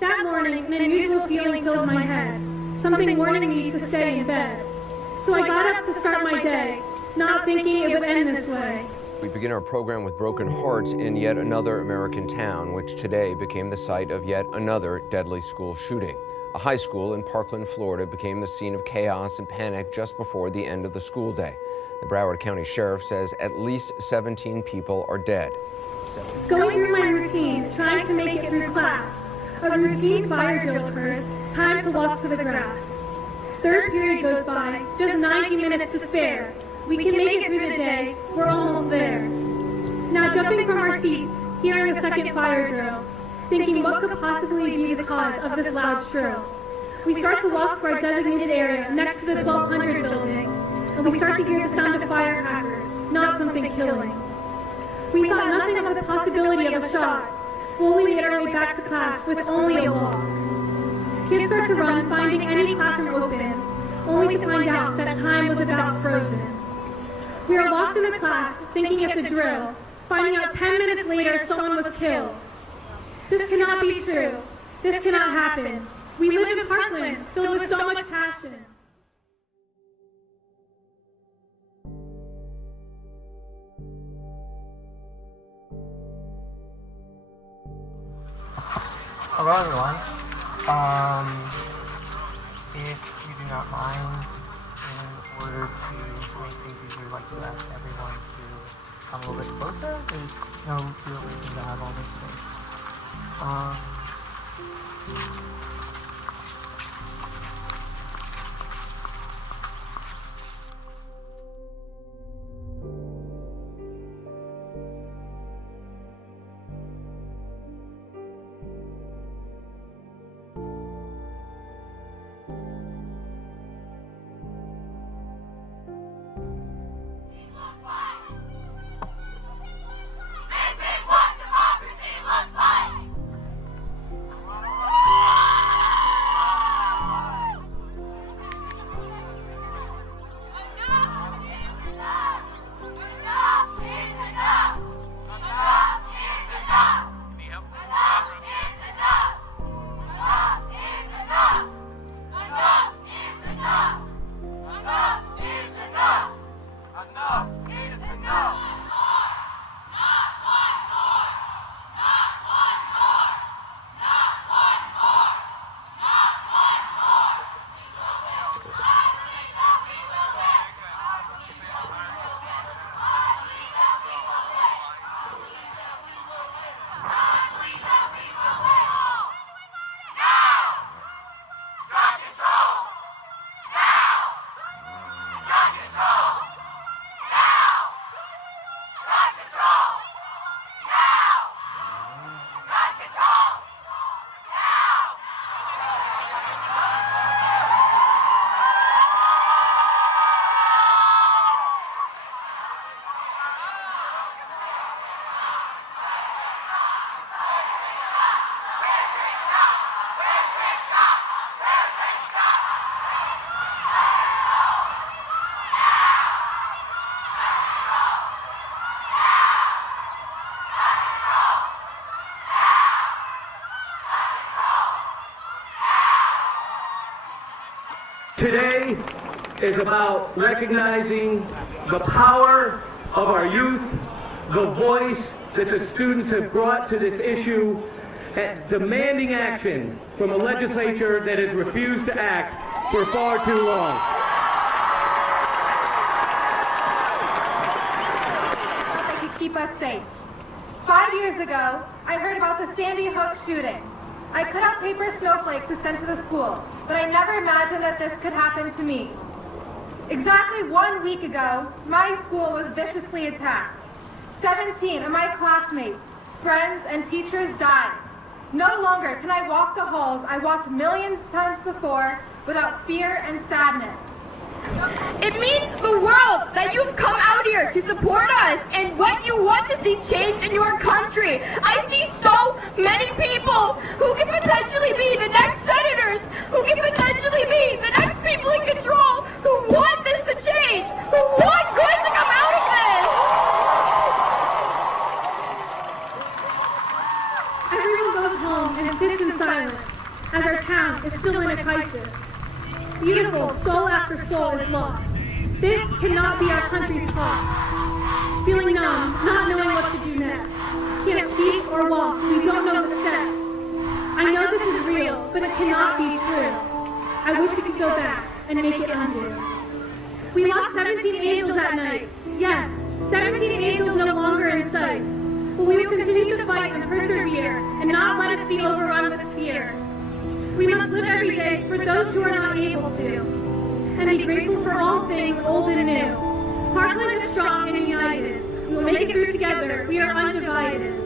That morning, an unusual feeling filled my head, something warning me to stay in bed. So I got up to start my day, not thinking it would end this way. We begin our program with broken hearts in yet another American town, which today became the site of yet another deadly school shooting. A high school in Parkland, Florida became the scene of chaos and panic just before the end of the school day. The Broward County Sheriff says at least 17 people are dead. Going through my routine, trying to make it through class. A routine fire drill occurs, time to walk to the grass. Third period goes by, just 90 minutes to spare. We can make it through the day, we're almost there. Now jumping from our seats, hearing a second fire drill, thinking what could possibly be the cause of this loud shrill. We start to walk to our designated area next to the 1200 building, and we start to hear the sound of firecrackers, not something killing. We thought nothing of the possibility of a shot, slowly made our way back to class with only a walk. Kids start to run, finding any classroom open, only to find out that time was about frozen. We are locked in a class, thinking it's a drill, finding out 10 minutes later someone was killed. This cannot be true. This cannot happen. We live in Parkland, filled with so much passion. Hello everyone. If you do not mind, in order to make things easier, I'd like to ask everyone to come a little bit closer. There's no real reason to have all this space. Today is about recognizing the power of our youth, the voice that the students have brought to this issue, and demanding action from a legislature that has refused to act for far too long. They could keep us safe. 5 years ago, I heard about the Sandy Hook shooting. I cut out paper snowflakes to send to the school, but I never imagined that this could happen to me. Exactly 1 week ago, my school was viciously attacked. 17 of my classmates, friends, and teachers died. No longer can I walk the halls I walked millions of times before without fear and sadness. It means the world that you've come out here to support us and what you want to see change in your country. I see so many people who can potentially be the next senators, who can potentially be the next people in control, who want this to change, who want good to come out of this. Everyone goes home and and sits in silence, as our town is still in a crisis. Beautiful soul after soul is lost. This cannot be our country's cost. Feeling numb, not knowing what to do next. Can't speak or walk, we don't know the steps. I know this is real, but it cannot be true. I wish we could go back and make it undo. We lost 17 angels that night. Yes, 17 angels no longer in sight. But we will continue to fight and persevere and not let us be overrun with fear. We must live every day for those who are not able to, and be grateful for all things old and new. Parkland is strong and united. We will make it through together. We are undivided.